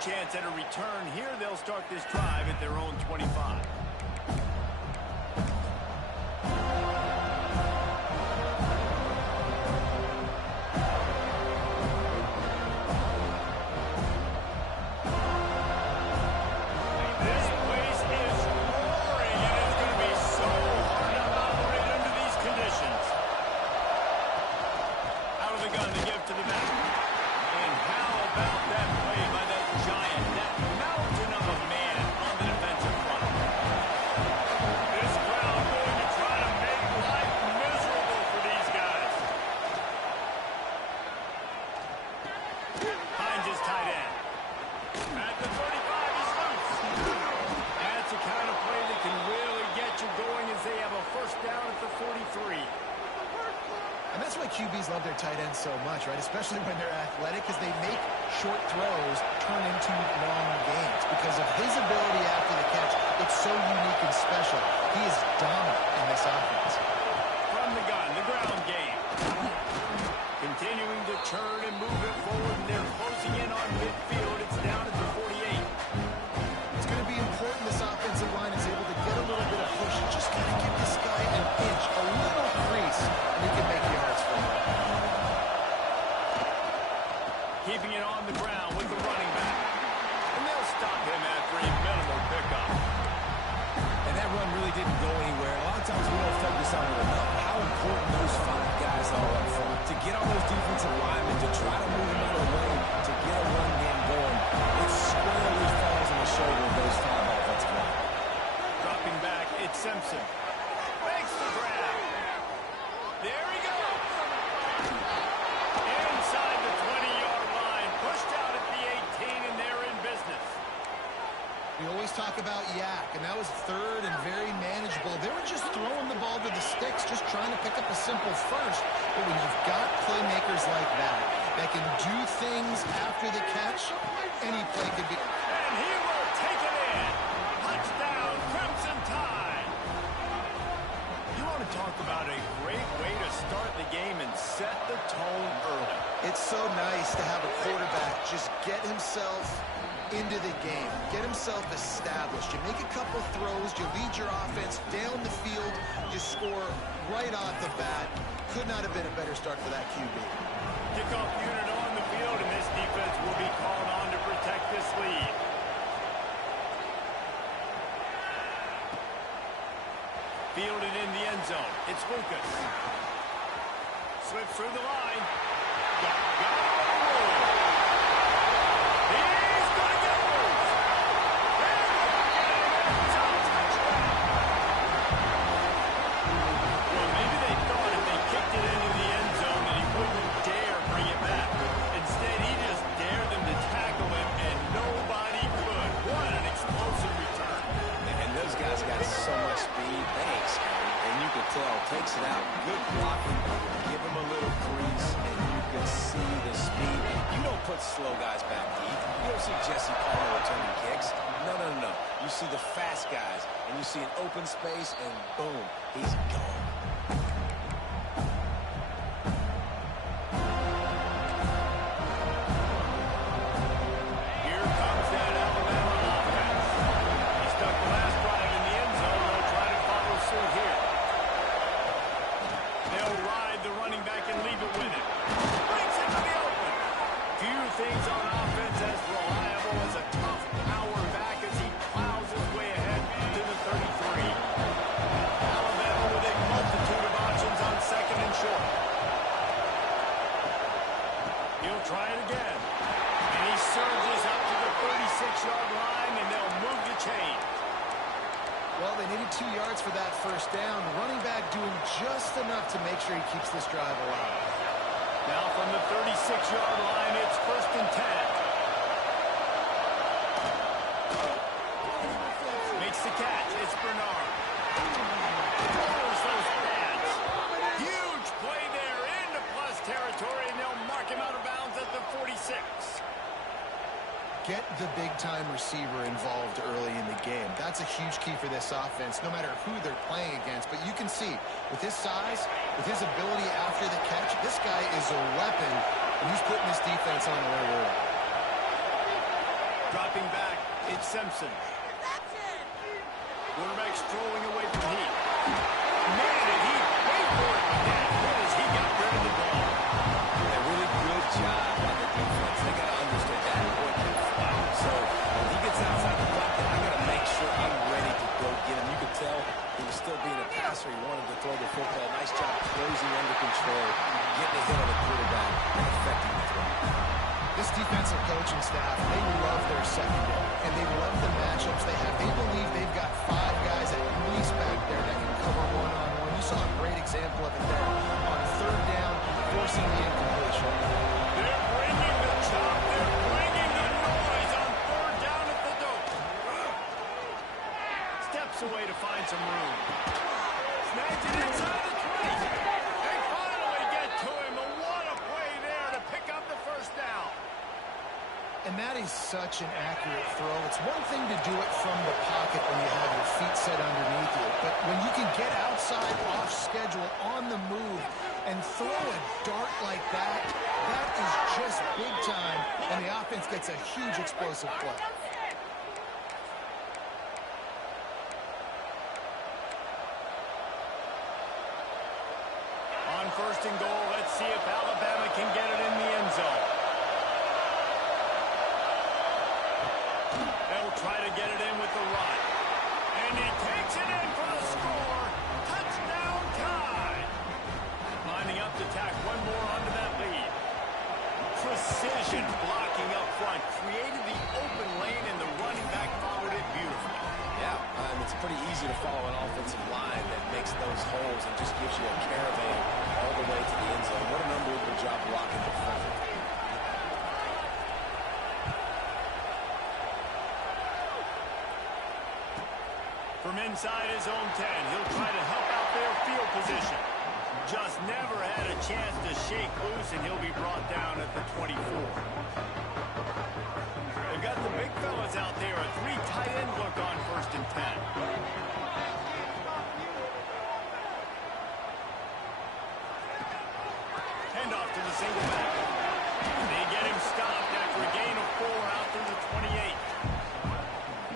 chance at a return here. They'll start this drive at their own 25. And that's why QBs love their tight ends so much, right? Especially when they're athletic, because they make short throws turn into long gains. Because of his ability after the catch, it's so unique and special. He is dominant in this offense. From the gun, the ground game. Continuing to churn and move it forward, and they're closing in on midfield. It's down at the 48. It's going to be important this offensive line is able to get a little bit of push. Just got to give this guy an inch, a little crease, and he can make yards for him. Keeping it on the ground with the running back. And they'll stop him after a minimal pickup. And that run really didn't go anywhere. A lot of times we don't focus on it enough. How important those 5 guys are up front. To get on those defensive linemen, to try to move them out of the way, to get a run game going. It squarely falls on the shoulder of those 5 offensive linemen. Dropping back, it's Simpson. Makes the grab. There he goes. Inside the 20-yard line. Pushed out at the 18, and they're in business. We always talk about yak, and that was third and very manageable. They were just throwing the ball to the sticks, just trying to pick up a simple first. But when you've got playmakers like that can do things after the catch, any play could be. And he will take it in. Touchdown, Crimson Tide. You want to talk about a great way to start the game and set the tone early. It's so nice to have a quarterback just get himself into the game, get himself established. You make a couple throws, you lead your offense down the field, you score right off the bat. Could not have been a better start for that QB. Kickoff unit on the field, and this defense will be called on to protect this lead. Fielded in the end zone. It's Lucas. Slips through the line. Got it. He's going to get loose. Well, maybe they thought if they kicked it into the end zone that he wouldn't dare bring it back. Instead, he just dared them to tackle him, and nobody could. What an explosive return. And those guys got so much speed. They ain't scary. And you can tell, takes it out, good blocking, give him a little crease, and you can see the speed. You don't put slow guys back deep. You don't see Jesse Palmer returning kicks. No. You see the fast guys, and you see an open space, and boom, he's gone. Here comes that Alabama offense. He stuck the last drive in the end zone. They'll try to follow suit here. They'll ride the running back and leave it with him. Brings it to the open. Few things on offense as reliable as a tough power back as he plows his way ahead to the 33. Alabama with a multitude of options on second and short. He'll try it again. And he surges up to the 36-yard line, and they'll move the chain. Well, they needed 2 yards for that first down. Running back doing just enough to make sure he keeps this drive alive. Now from the 36-yard line, it's 1st and 10. Makes the catch. It's Bernard. Lowers those pads. Huge play there into plus territory, and they'll mark him out of bounds at the 46. Get the big-time receiver involved early in the game. That's a huge key for this offense, no matter who they're playing against. But you can see, with his size, with his ability after the catch, this guy is a weapon, and he's putting this defense on alert early. Dropping back, it's Simpson. Quarterback strolling away from Heat. Man, did he wait for it, but that hit as he got rid of the ball. A really good job by the defense. They got to understand that boy can fly. So when he gets outside the pocket, I got to make sure I'm ready to go get him. You could tell he was still being a passer. He wanted to throw the football. Nice job closing under control, getting a hit on the quarterback, and affecting the throw. This defensive coaching staff, they love their secondary, and they love the matchups they have. They believe they've got 5 guys at least back there that can cover one-on-one. You saw a great example of it there on 3rd down, forcing the incompletion. They're bringing the chop. They're bringing the noise on 3rd down at the dope. Steps away to find some room. Snags it inside the 20. They finally get to him. And what a play there to pick up the 1st down. And that is such an accurate throw. It's one thing to do it from the pocket when you have your feet set underneath you, but when you can get outside, off schedule, on the move, and throw a dart like that, that is just big time, and the offense gets a huge explosive play. On 1st and goal, let's see if Alabama can get it in the end zone. They'll try to get it in with the run. And he takes it in for the score. Touchdown Tide. Lining up to tack one more onto that lead. Precision blocking up front. Created the open lane and the running back followed it beautifully. Yeah, it's pretty easy to follow an offensive line that makes those holes and just gives you a caravan all the way to the end zone. What an unbelievable job blocking up front. From inside his own 10, he'll try to help out their field position. Just never had a chance to shake loose, and he'll be brought down at the 24. They've got the big fellas out there, a 3 tight end look on 1st and 10. Handoff to the single back. They get him stopped after a gain of 4 out through the 28.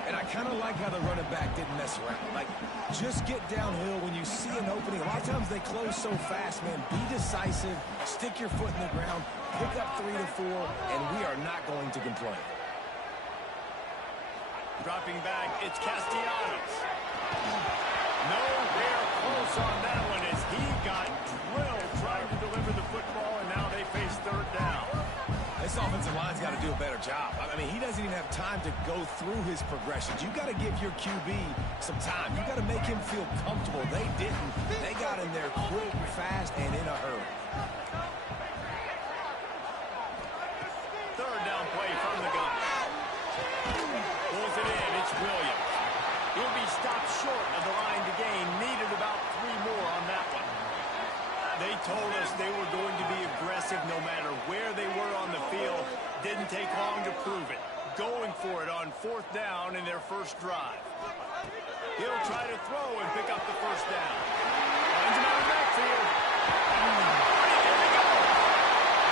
And I kind of like how the running back didn't mess around. Like, just get downhill when you see an opening. A lot of times they close so fast, man. Be decisive, stick your foot in the ground, pick up 3 to 4, and we are not going to complain. Dropping back, it's Castellanos. Nowhere close on that one as he got drilled trying to deliver the football, and now they face 3rd down. This offensive line's got to do a better job. I mean, he doesn't even have time to go through his progressions. You got to give your QB some time. You got to make him feel comfortable. They didn't. They got in there quick, fast, and in a hurry. 3rd down play from the gun. Pulls it in. It's Williams. He'll be stopped short of the line to gain. Needed about 3 more on that one. They told us they were going to be aggressive no matter where they were on the field. Didn't take long to prove it. Going for it on 4th down in their 1st drive. He'll try to throw and pick up the 1st down. Finds him out of the backfield. Here we go.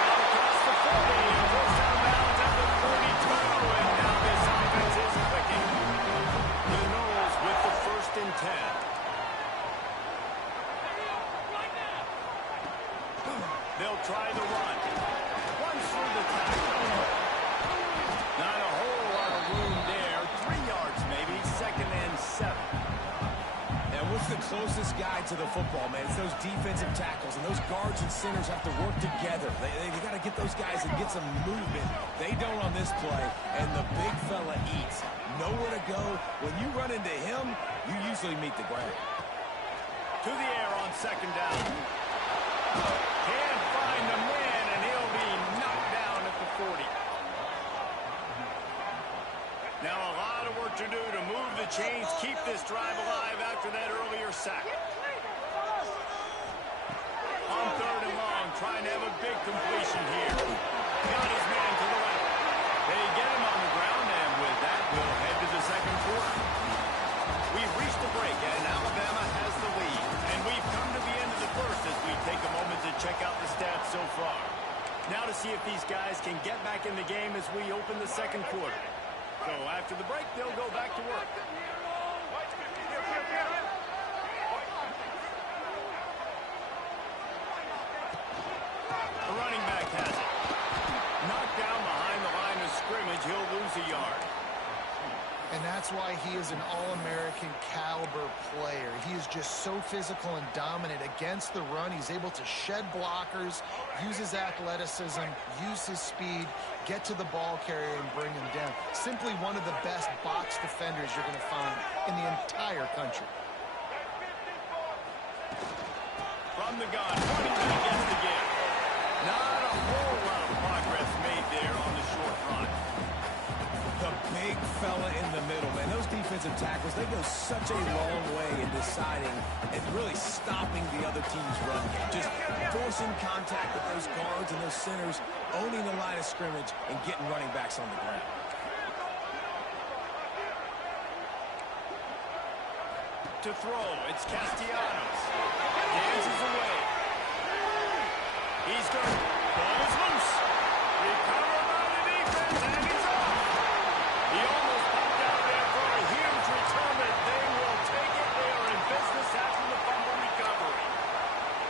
Out across the 40 and goes out of bounds at the 42. And now this offense is clicking. The Knowles with the 1st and 10. They'll try the run. Runs through the tackle. Not a whole lot of room there. 3 yards maybe. 2nd and 7. And what's the closest guy to the football, man? It's those defensive tackles, and those guards and centers have to work together. They got to get those guys and get some movement. They don't on this play, and the big fella eats. Nowhere to go. When you run into him, you usually meet the ground. To the air on 2nd down. Can't find the man, and he'll be knocked down at the 40. Now a lot of work to do to move the chains, keep this drive alive after that earlier sack. On 3rd and long, trying to have a big completion here. Got his man to the left. They get him on the ground, and with that, we'll head to the 2nd quarter. We've reached the break, and Alabama has the lead. And we've come to the end of the 1st as we take a moment to check out the stats so far. Now to see if these guys can get back in the game as we open the 2nd quarter. So after the break, they'll go back to work. The running back has it. Knocked down behind the line of scrimmage. He'll lose a yard. And that's why he is an All-American caliber player. He is just so physical and dominant against the run. He's able to shed blockers, use his athleticism, use his speed, get to the ball carrier and bring him down. Simply one of the best box defenders you're going to find in the entire country. From the gun, running back gets the give. Not a whole lot of progress made there on the short run. The big fella in the middle, man. Those defensive tackles, they go such a long way in deciding and really stopping the other team's run game. Just forcing contact with those guards and those centers, owning the line of scrimmage, and getting running backs on the ground. To throw, it's Castellanos. Dances away. He's good. Ball is loose. Recovered by the defense, and he's off. He almost popped out there for a huge return, but they will take it. They are in business after the fumble recovery.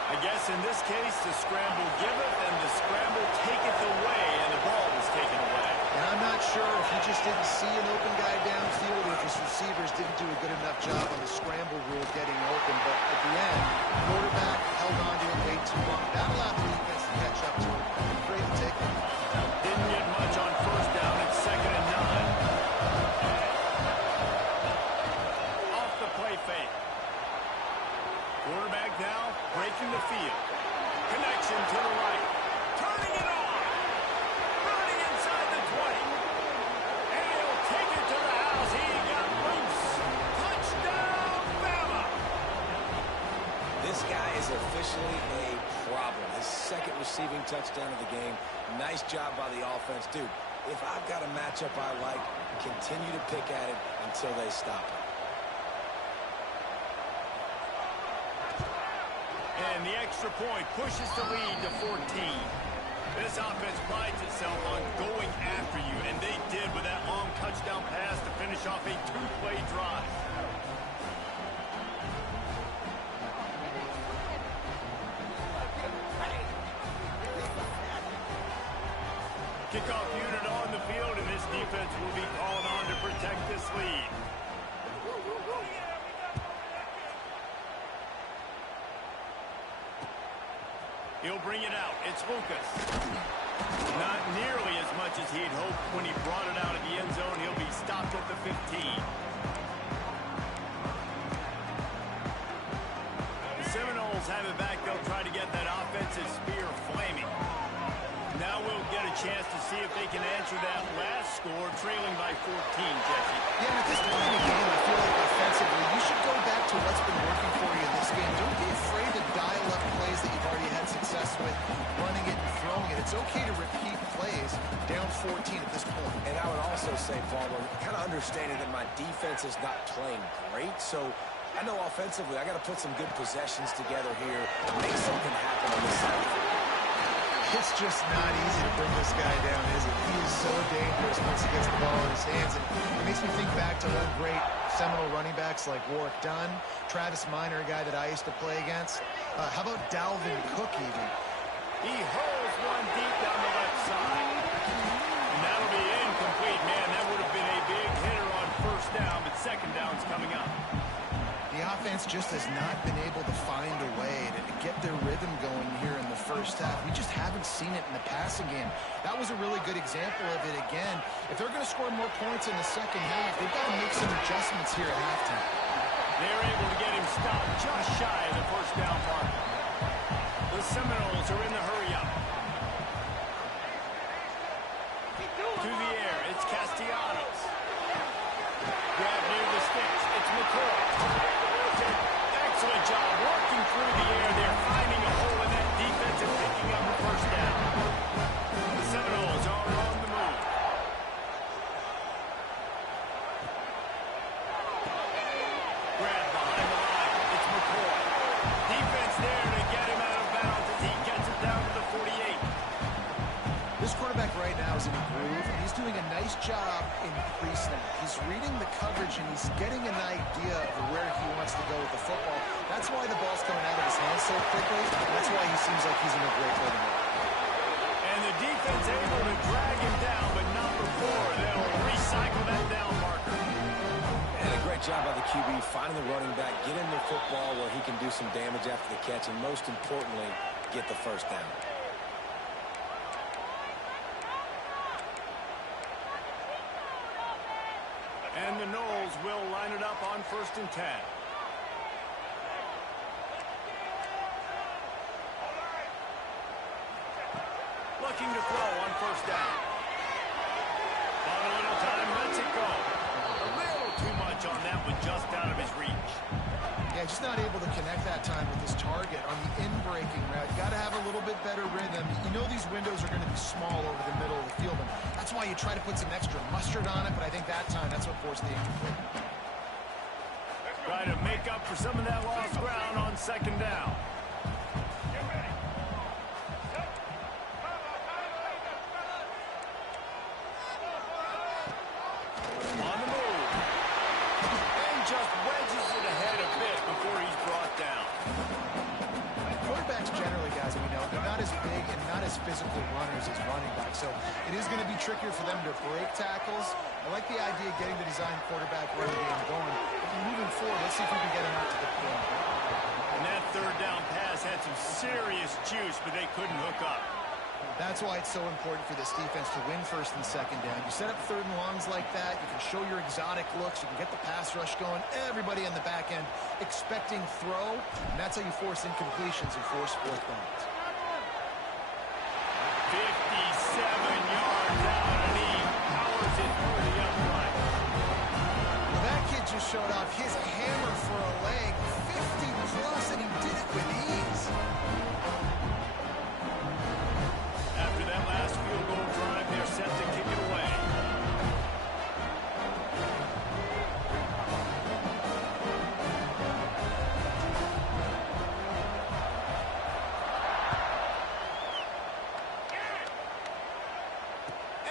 I guess in this case, the scramble giveth and the scramble taketh away, and the ball was taken away. And I'm not sure if he just didn't see an open guy downfield or if his receivers didn't do a good enough job on the scramble rule getting open. But at the end, quarterback held on to it way too long. That allowed the defense to catch up to him. Great to take it. Didn't get much on first down. It's 2nd and 9. Off the play fake. Quarterback now breaking the field. Connection to the right. Turning it on. Running inside the 20. And he'll take it to the house. He got loose. Touchdown, Bama. This guy is officially a problem. His second receiving touchdown of the game. Nice job by the offense. Dude, if I've got a matchup I like, continue to pick at it until they stop it. And the extra point pushes the lead to 14. This offense prides itself on going after you, and they did with that long touchdown pass to finish off a two-play drive. Kickoff unit on the field, and this defense will be called on to protect this lead. He'll bring it out. It's Lucas. Not nearly as much as he'd hoped when he brought it out of the end zone. He'll be stopped at the 15. The Seminoles have it back. They'll try to get that offensive spear flaming. Now we'll get a chance to see if they can answer that last score, trailing by 14, Jesse. Yeah, at this point in the game, I feel like offensively, you should go back to what's been working for you in this game. Don't be afraid to dial up plays that you've already had success with, running it and throwing it. It's okay to repeat plays down 14 at this point. And I would also say, Palmer, kind of understanding that my defense is not playing great, so I know offensively I got to put some good possessions together here and make something happen on this side. It's just not easy to bring this guy down, is it? He is so dangerous once he gets the ball in his hands. And it makes me think back to one great Seminole running backs like Warwick Dunn, Travis Minor, a guy that I used to play against. How about Dalvin Cook even? He hurls one deep down the left side. And that'll be incomplete, man. That would have been a big hitter on first down, but second down's coming up. The offense just has not been able to find a way to get their rhythm going here in the first half. We just haven't seen it in the passing game. That was a really good example of it again. If they're going to score more points in the second half, they've got to make some adjustments here at halftime. They're able to get him stopped just shy of the first down mark. The Seminoles are in the hurry-up. To the air, it's Castellanos. Grab near the sticks, it's McCoy. Excellent job working through the air. They're finding a hole in that defense and picking up the first down. The Seminoles are on the move. Grab behind the line. It's McCoy. Defense there to get him out of bounds as he gets it down to the 48. This quarterback quarterback right now is in a groove, and he's doing a nice job in pre-snap. He's reading the coverage, and he's getting an idea of where he wants to go with the football. That's why the ball's coming out of his hands so quickly. That's why he seems like he's in a great rhythm. And the defense able to drag him down, but not before they'll recycle that down marker. And a great job by the QB finding the running back, get him the football where he can do some damage after the catch, and most importantly, get the first down. And the Knowles will line it up on 1st and 10. Looking to throw on 1st down. On a little time, lets it go. A little too much on that one, just out of his reach. Yeah, just not able to connect that time with his target on the in-breaking route. Got to have a little bit better rhythm. You know these windows are going to be small over the middle of the field, and that's why you try to put some extra mustard on it, but I think that time that's what forced the incomplete. Try to make up for some of that lost ground on 2nd down. On the move. And just wedges it ahead a bit before he's brought down. Quarterbacks generally, guys, we know, they're not as big and not as physical runners as running backs, so it is going to be trickier for them to break tackles. I like the idea of getting the design quarterback run game going. But moving forward, let's see if we can get him out to the point. And that 3rd down pass had some serious juice, but they couldn't hook up. That's why it's so important for this defense to win 1st and 2nd down. You set up 3rd and longs like that, you can show your exotic looks, you can get the pass rush going, everybody on the back end expecting throw, and that's how you force incompletions and force 4th downs. 57 yards out, and he powers it through the upright. Well, that kid just showed off his hammer for a leg, 50-plus, and he did it with ease. After that last field goal drive, they're set to kick it away.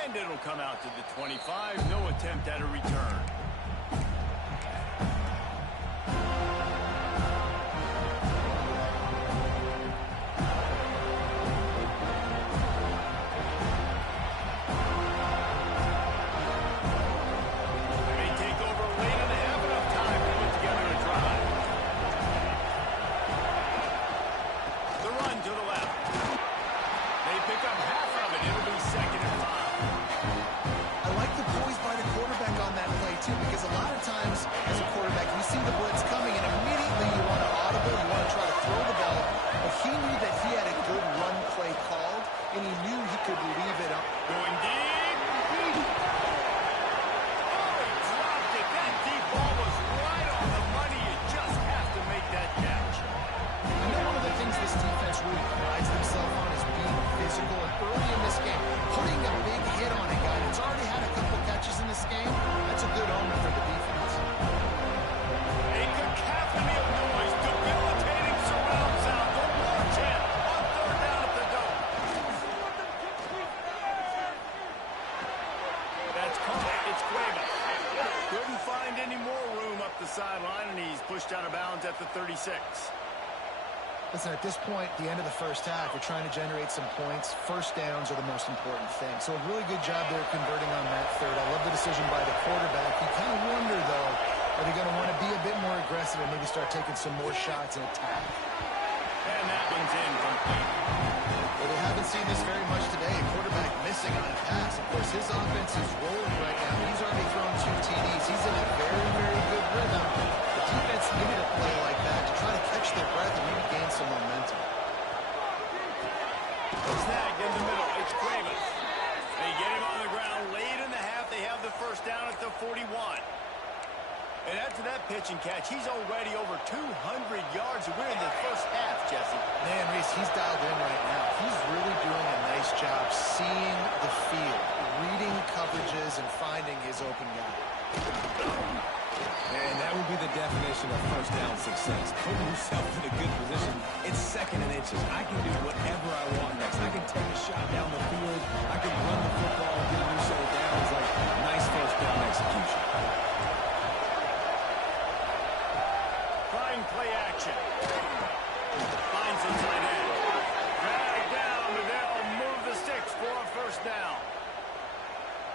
And it'll come out to the 25. No attempt at a return. Sideline, and he's pushed out of bounds at the 36. Listen, at this point, the end of the 1st half, we're trying to generate some points. 1st downs are the most important thing. So a really good job there converting on that 3rd. I love the decision by the quarterback. You kind of wonder, though, are they going to want to be a bit more aggressive and maybe start taking some more shots and attack? And that one's incomplete. Well, we haven't seen this very much today. A quarterback missing on a pass. Of course, his offense is rolling right now. He's already thrown 2 TDs. He's in a very, very good rhythm. The defense needed a play like that to try to catch their breath and maybe gain some momentum. Snagged in the middle. It's Craven. They get him on the ground late in the half. They have the 1st down at the 41. And after that pitch and catch, he's already over 200 yards. We're in the 1st half, Jesse. Man, Reese, he's dialed in right now. He's really doing a nice job seeing the field, reading coverages, and finding his open guy. And that would be the definition of first down success. Putting yourself in a good position. It's second and inches. I can do whatever I want next. I can take a shot down the field. I can run the football and get a new set of downs. Like, nice first down execution. Trying play action. Finds the tight end. Drag down, but they'll move the sticks for a first down.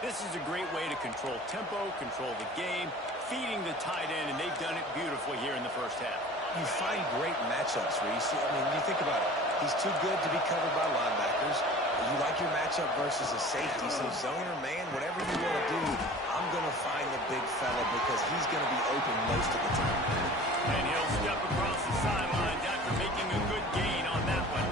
This is a great way to control tempo, control the game, feeding the tight end, and they've done it beautifully here in the first half. You find great matchups, Reese. I mean, you think about it. He's too good to be covered by linebackers. You like your matchup versus a safety. So zone or man, whatever you want to do, I'm going to find the big fella because he's going to be open most of the time. And he'll step across the sidelines after making a good gain on that one.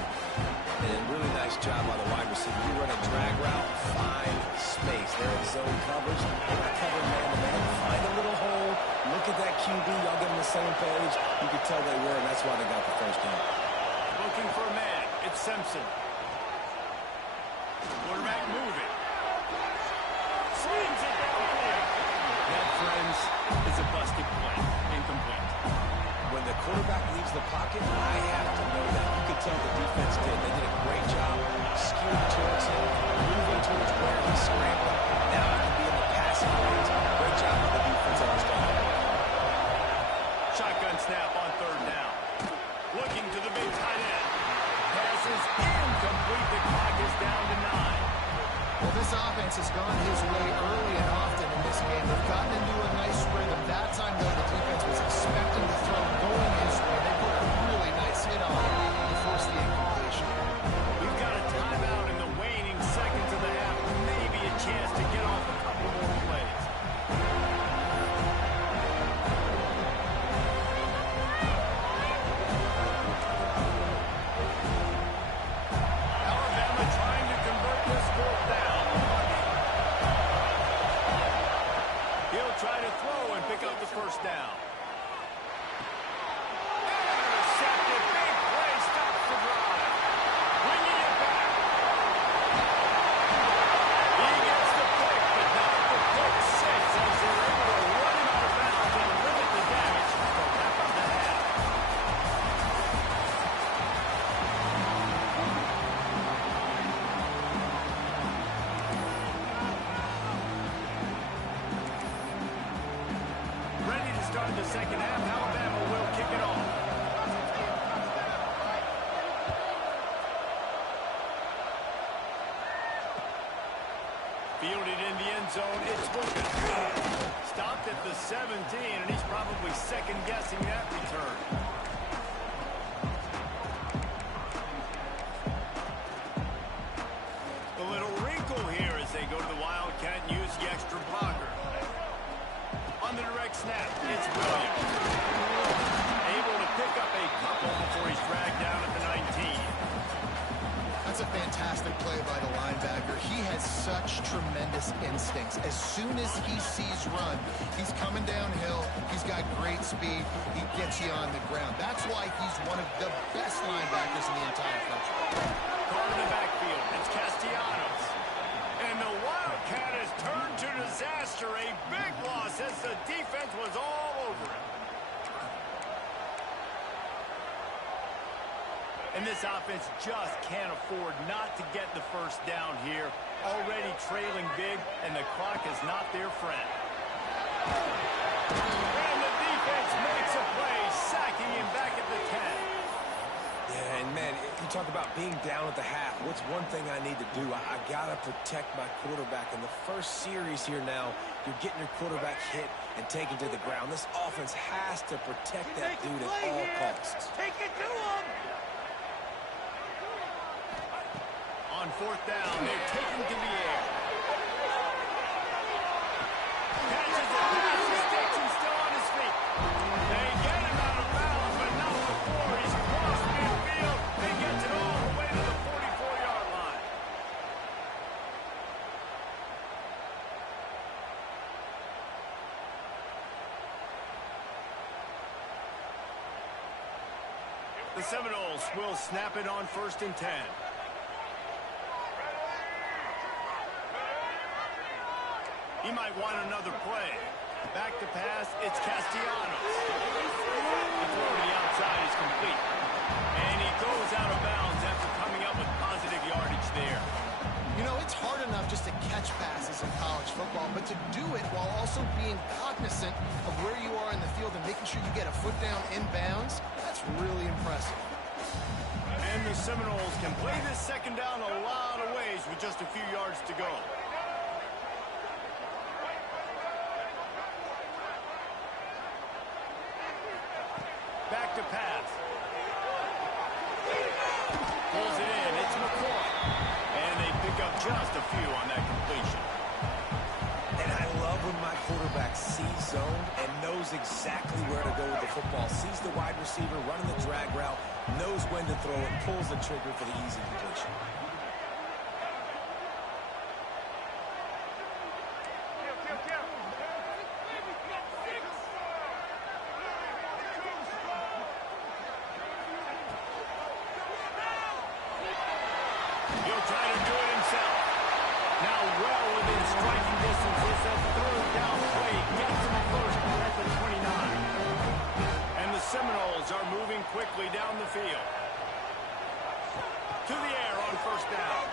And really nice job by the wide receiver. You run a drag route, find space. They're in zone covers. They're not covering man-to-man. Find a little hole. Look at that QB. Y'all get on the same page. You could tell they were, and that's why they got the first down. Looking for a man. It's Simpson. Quarterback moving. Swings it downfield. That, friends, is a busted play. Incomplete. When the quarterback leaves the pocket, I have to know that. You could tell the defense did. They did a great job skewing towards him, moving towards where he's scrambling. Now I can be in the passing lanes. Great job by the defense understanding. Shotgun snap on third down. Looking to the big tight end. Pass is incomplete. The clock is down to 9. Well, this offense has gone his way early and often in this game. They've gotten into a nice rhythm. That time, though, the defense was expecting the throw going his way. They put a really nice hit on it to force the incompletion. We've got a timeout in the waning seconds of the half. Maybe a chance to get off a couple more plays. Alabama trying to convert this fourth down. He'll try to throw and pick up the first down. Intercepted. Big play. Stops the drive. Bringing it back. He gets the pick, but not the pick six as they're able to run him out of bounds and limit the damage to wrap up the half. Ready to start the second half. Alabama will kick it off. Fielded in the end zone. It's Lucas. Stopped at the 17, and he's probably second-guessing that return. A little wrinkle here as they go to the Wildcat and use the extra blocker. On the direct snap, it's Williams. Able to pick up a couple before he's dragged down at the 19. That's a fantastic play by the linebacker. He has such tremendous instincts. As soon as he sees run, he's coming downhill. He's got great speed. He gets you on the ground. That's why he's one of the best linebackers in the entire country. Caught in the backfield. It's Castellanos. And the Wildcat has turned to disaster. A big loss as the defense was all over it. And this offense just can't afford not to get the first down here. Already trailing big, and the clock is not their friend. And the defense makes a play, sacking him back at the 10. Yeah, and man, you talk about being down at the half. What's one thing I need to do? I got to protect my quarterback. In the first series here now, you're getting your quarterback hit and taken to the ground. This offense has to protect that dude at all costs. Take it to him. On fourth down, they're taking to the air. Catches it, passes, sticks, and still on his feet. They get him out of bounds, but not before he's crossed midfield. He gets it all the way to the 44-yard line. The Seminoles will snap it on 1st and 10. He might want another play. Back to pass, it's Castellanos. The throw to the outside is complete. And he goes out of bounds after coming up with positive yardage there. You know, it's hard enough just to catch passes in college football, but to do it while also being cognizant of where you are in the field and making sure you get a foot down inbounds, that's really impressive. And the Seminoles can play this second down a lot of ways with just a few yards to go. Back to pass. Pulls it in. It's McCoy. And they pick up just a few on that completion. And I love when my quarterback sees zone and knows exactly where to go with the football. Sees the wide receiver running the drag route, knows when to throw it, pulls the trigger for the easy completion. He'll try to do it himself. Now well within striking distance. It's a third down play. Gets him first at the 29. And the Seminoles are moving quickly down the field. To the air on first down.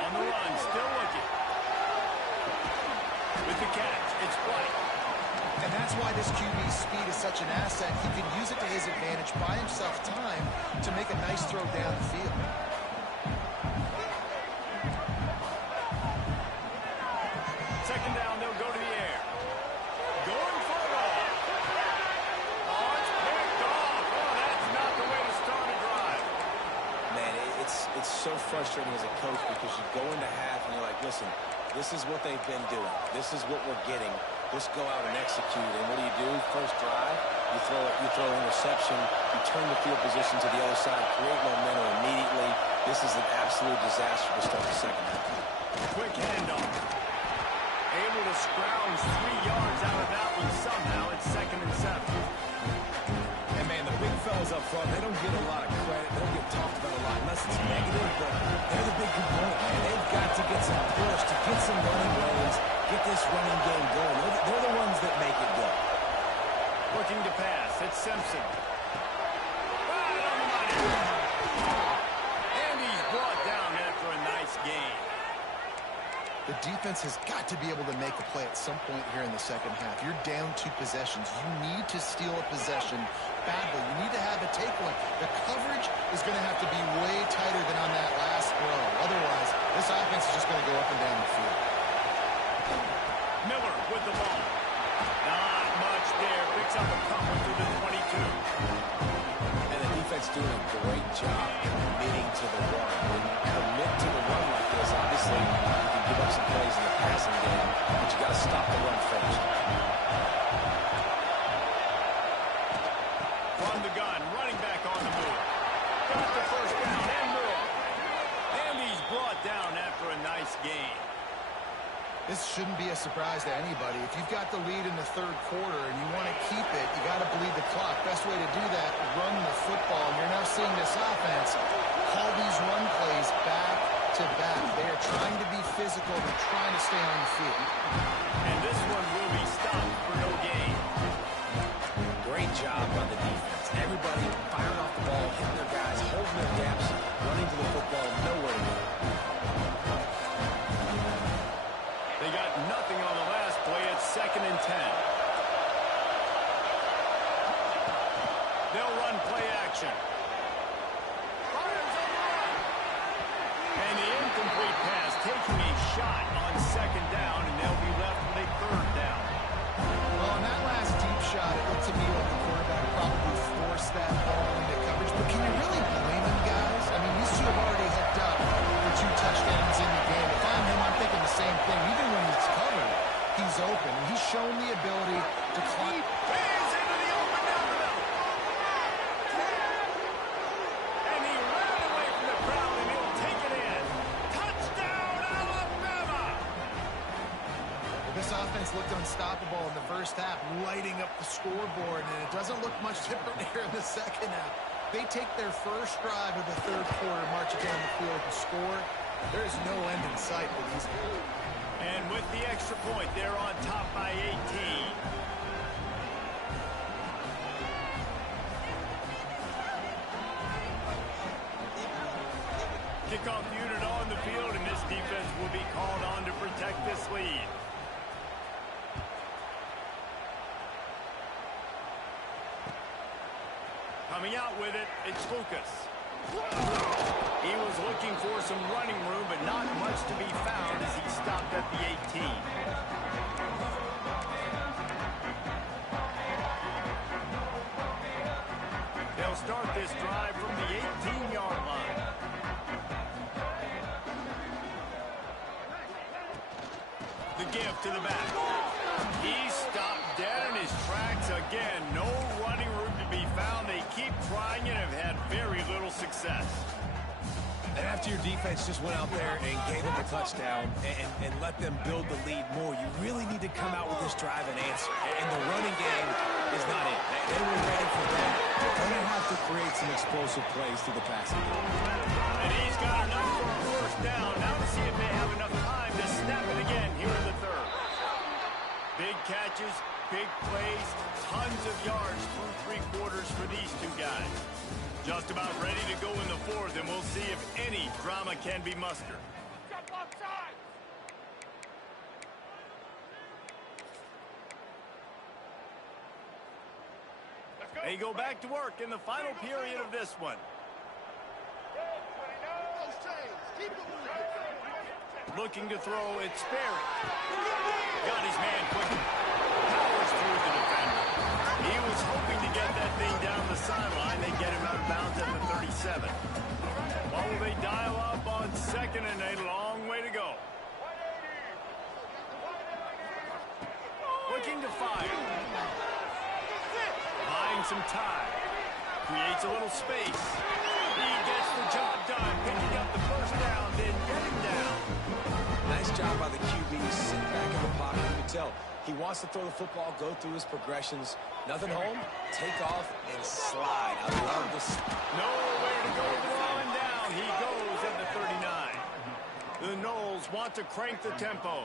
On the run, still looking. With the catch, it's White. And that's why this QB's speed is such an asset. He can use it to his advantage, buy himself time to make a nice throw down the field. Second down, they'll go to the air. Going for it all. Oh, it's picked off. Oh, that's not the way to start a drive. Man, it's so frustrating as a coach because you go into half and you're like, listen, this is what they've been doing. This is what we're getting. Just go out and execute. And what do? First drive, you throw an interception, you turn the field position to the other side, create momentum immediately. This is an absolute disaster to start the second half. Quick handoff. Able to scrounge 3 yards out of that one somehow. It's 2nd and 7. And, man, the big fellas up front, they don't get a lot of credit. They don't get talked about a lot unless it's negative, but they're the big component, man. They've got to get some push, to get some running lanes, get this running game going. They're the ones that make it go. Looking to pass. It's Simpson. Right on the money. And he's brought down after a nice gain. The defense has got to be able to make a play at some point here in the second half. You're down 2 possessions. You need to steal a possession badly. You need to have a takeaway. The coverage is going to have to be way tighter than on that last throw. Otherwise, this offense is just going to go up and down the field. Miller with the ball. Not much there. Picks up a couple to the 22. And the defense doing a great job committing to the run. When you commit to the run like this, obviously you can give up some plays in the passing game, but you got to stop the run first. From the gun, running back on the move. Got the first down and more. And he's brought down after a nice gain. This shouldn't be a surprise to anybody. If you've got the lead in the third quarter and you want to keep it, you got to bleed the clock. Best way to do that, run the football. And you're now seeing this offense call these run plays back to back. They are trying to be physical. They're trying to stay on the field. And this one will be stopped for no gain. Great job by the defense. Everybody firing off the ball, hitting their guys, holding their gaps, running to the football, nowhere to go. They got nothing on the last play. It's 2nd and 10. They'll run play action. Fires on the run. And the incomplete pass taking a shot on 2nd down, and they'll be left with a 3rd down. Well, on that last deep shot, it looked to me like the quarterback probably forced that ball into coverage. But can you really blame him, guys? I mean, these two have already hooked up for 2 touchdowns in the game. If I'm him, I'm thinking the same thing. Even when he's covered, he's open. He's shown the ability to climb. Hands into the open down the middle. And he ran away from the crowd, and he'll take it in. Touchdown, Alabama! Well, this offense looked unstoppable in the first half, lighting up the scoreboard, and it doesn't look much different here in the second half. They take their first drive of the third quarter, march it down the field and score. There is no end in sight for these guys. And with with the extra point. They're on top by 18. Kickoff unit on the field, and this defense will be called on to protect this lead. Coming out with it, it's Lucas. He was looking for some running room, but not much to be found as he stopped at the 18. They'll start this drive from the 18-yard line. The give to the back. He stopped dead in his tracks again. No running room to be found. They keep trying it and have had very little success. And after your defense just went out there and gave them a touchdown and let them build the lead more, you really need to come out with this drive and answer. And the running game is not it. They were ready for that. They're going to have to create some explosive plays to the passing game. And he's got enough for a first down. Now to see if they have enough time to snap it again here in the third. Big catches, big plays, tons of yards through three quarters for these two guys. Just about ready to go in the fourth, and we'll see if any drama can be mustered. They go back to work in the final period of this one. Looking to throw, it's Sperry. Got his man quick. Powers through the defender. He was hoping to get that thing down the sideline. They get him out of bounds at the 37. Well, will they dial up on second and a long way to go? Looking to fire. Buying some time. Creates a little space. He gets the job done. Picking up the first down, then getting down. Nice job by the QB, sitting back in the pocket. You can tell he wants to throw the football, go through his progressions. Nothing home, take off, and slide. I love this. Nowhere to go throwing down. He goes at the 39. The Knowles want to crank the tempo.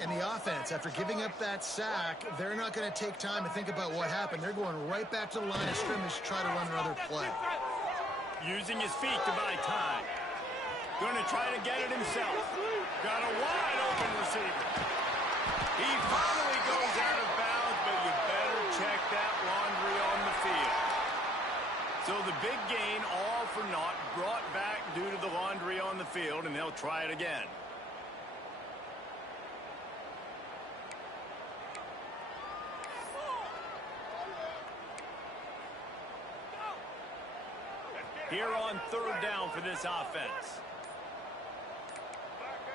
And the offense, after giving up that sack, they're not going to take time to think about what happened. They're going right back to the line of scrimmage to try to run another play. Using his feet to buy time. Going to try to get it himself. Got a wide open receiver. He finally goes out of bounds, but you better check that laundry on the field. So the big gain, all for naught, brought back due to the laundry on the field, and they'll try it again. Here on third down for this offense.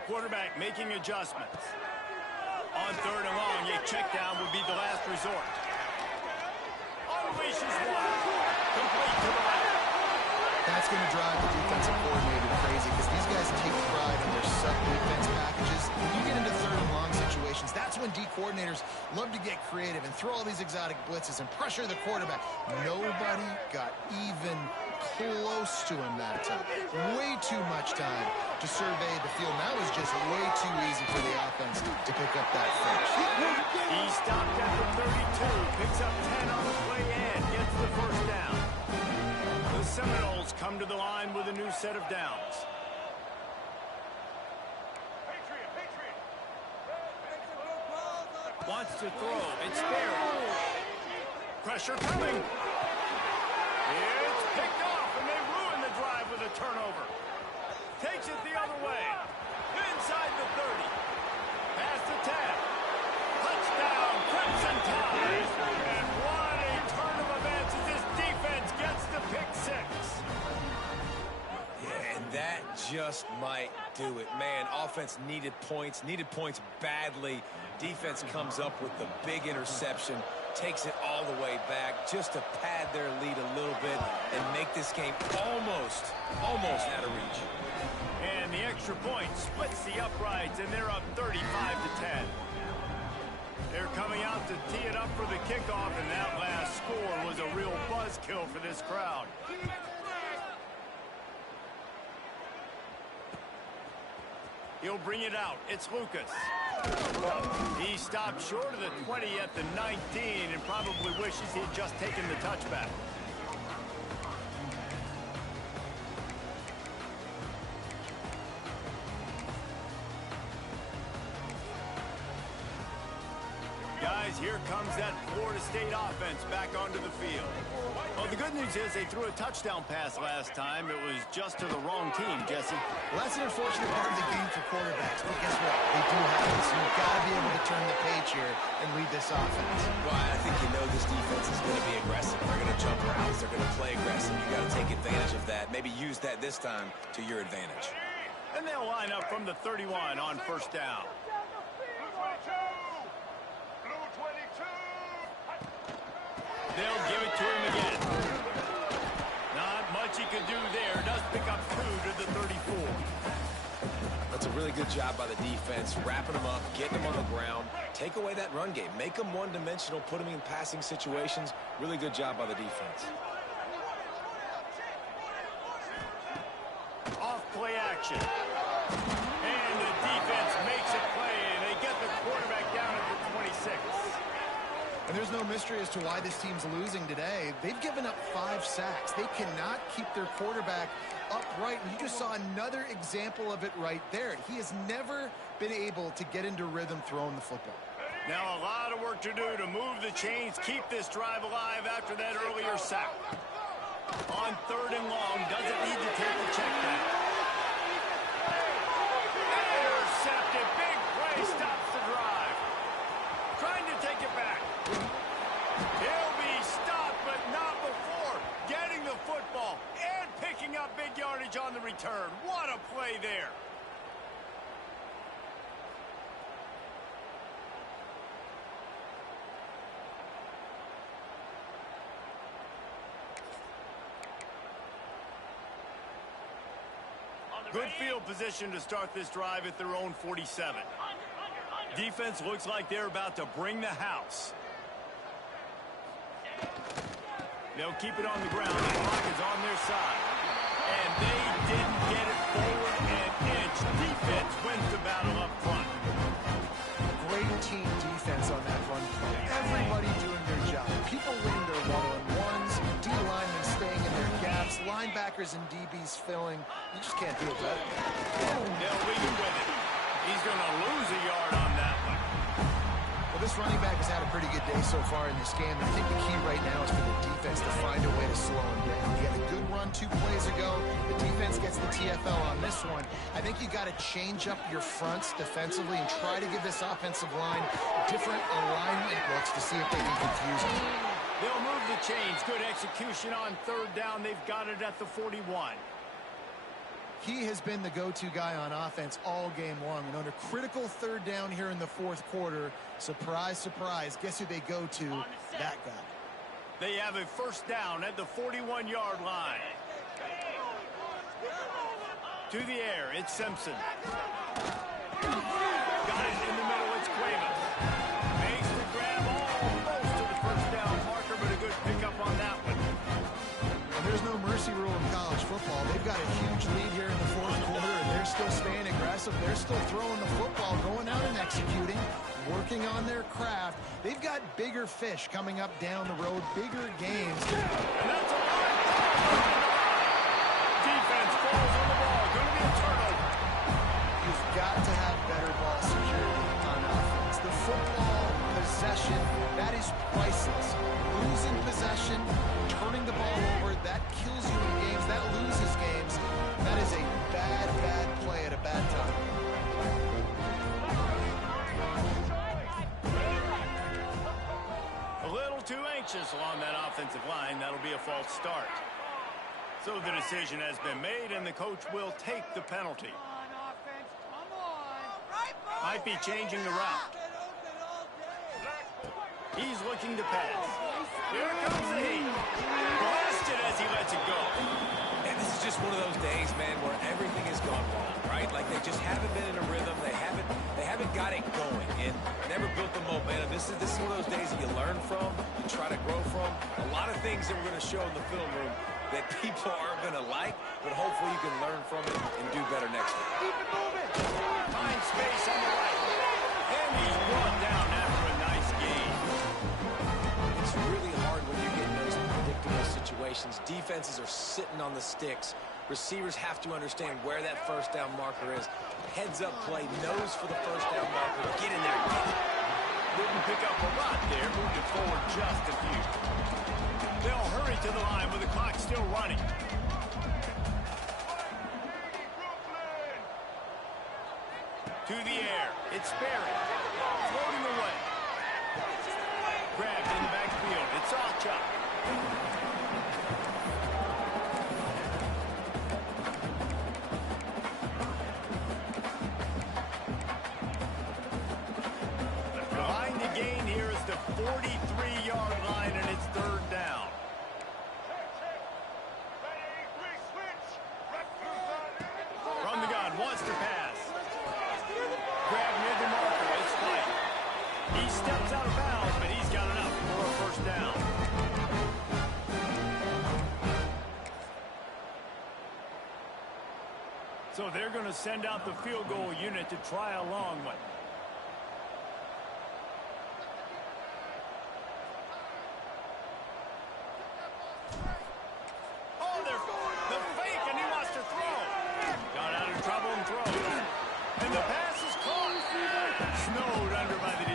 Quarterback making adjustments. On third and long, a check down would be the last resort. Unleashes one. Complete to the left. That's going to drive the defensive coordinator crazy because these guys take pride in their sub-defense packages. When you get into third and long situations, that's when D coordinators love to get creative and throw all these exotic blitzes and pressure the quarterback. Nobody got even close to him that time. Way too much time to survey the field. That was just way too easy for the offense to pick up that first. He stopped at the 32, picks up 10 on the play and gets the first down. The Seminoles come to the line with a new set of downs. Wants to throw. It's Sperry. Pressure coming. It's picked off, and they ruin the drive with a turnover. Takes it the other way. Inside the 30. Past the 10. Touchdown, Crimson Tide. And what a turn of events as this defense gets the pick six. Yeah, and that just might do it. Man, offense needed points badly. Defense comes up with the big interception, takes it all the way back just to pad their lead a little bit and make this game almost out of reach. And the extra point splits the uprights, and they're up 35-10. They're coming out to tee it up for the kickoff, and that last score was a real buzzkill for this crowd. He'll bring it out. It's Lucas. He stopped short of the 20 at the 19 and probably wishes he had just taken the touchback. Guys, here comes that Florida State offense back onto the field. Well, the good news is they threw a touchdown pass last time. It was just to the wrong team, Jesse. Well, that's an unfortunate part of the game for quarterbacks, but guess what? They do have it, so you've got to be able to turn the page here and lead this offense. Well, I think you know this defense is going to be aggressive. They're going to jump routes. They're going to play aggressive. You've got to take advantage of that. Maybe use that this time to your advantage. And they'll line up from the 31 on first down. They'll give it to him again. Not much he could do there. Does pick up 2 to the 34. That's a really good job by the defense, wrapping them up, getting them on the ground. Take away that run game. Make them one-dimensional, put them in passing situations. Really good job by the defense. Off play action. And the defense makes a play, and they get the quarterback down at the 26. And there's no mystery as to why this team's losing today. They've given up 5 sacks. They cannot keep their quarterback upright. And you just saw another example of it right there. He has never been able to get into rhythm throwing the football. Now a lot of work to do to move the chains, keep this drive alive after that earlier sack. On 3rd and long, doesn't need to take the check down. Intercepted, big play, stops the drive. Trying to take it back. He'll be stopped, but not before getting the football and picking up big yardage on the return. What a play there. Good field position to start this drive at their own 47. Defense looks like they're about to bring the house. They'll keep it on the ground. The clock is on their side. And they didn't get it forward an inch. Defense wins the battle up front. Great team defense on that run play. Everybody doing their job. People winning their one-on-ones, D linemen staying in their gaps, linebackers and DBs filling. You just can't do it better. They'll lead it with it. He's going to lose a yard on that one. Well, this running back has had a pretty good day so far in this game. I think the key right now is for the defense to find a way to slow him down. He had a good run 2 plays ago. The defense gets the TFL on this one. I think you got to change up your fronts defensively and try to give this offensive line different alignment looks to see if they can confuse him. They'll move the chains. Good execution on 3rd down. They've got it at the 41. He has been the go-to guy on offense all game long. And on a critical 3rd down here in the 4th quarter, surprise, surprise, guess who they go to? That guy. They have a first down at the 41-yard line. To the air, it's Simpson. Got it in the middle, it's Cuevas. Makes the grab almost to the first down marker, but a good pickup on that one. And there's no mercy rule in college football. They've got a huge lead here in the 4th quarter, and they're still staying aggressive. They're still throwing the football, going out and executing, working on their craft. They've got bigger fish coming up down the road, bigger games. And that's a line. Defense falls on the ball. Going to be a turnover. You've got to have better ball security on offense. The football possession, that is priceless. Losing possession, turning the ball over, that kills you in games, that loses games. That is a bad, bad play at a bad time. A little too anxious along that offensive line. That'll be a false start. So the decision has been made, and the coach will take the penalty. Might be changing the route. He's looking to pass. Here comes the heat. Blasted as he lets it go. And this is just one of those days, man, where everything has gone wrong, right? Like they just haven't been in a rhythm. They haven't got it going and never built the momentum. This is one of those days that you learn from, you try to grow from. A lot of things that we're going to show in the film room that people aren't going to like, but hopefully you can learn from it and do better next time. Keep it moving. space on the right. And he's brought down after a nice gain. It's really hard when you get in those predictable situations. Defenses are sitting on the sticks. Receivers have to understand where that first down marker is. Heads-up play, nose for the first down marker. Get in there, get it. Didn't pick up a lot there, moved it forward just a few. They'll hurry to the line with the clock still running. To the air. It's Sperry. Floating away. Grabbed in the backfield. It's Alchuk. The line to gain here is the 43-yard line, and it's third down. From the gun, wants to pass. Grab near the marker. It's White. He steps out of bounds, but he's got enough for a first down. So they're going to send out the field goal unit to try a long one. Oh, the fake, and he wants to throw. Got out of trouble and throws. And the pass is caught. Snowed under by the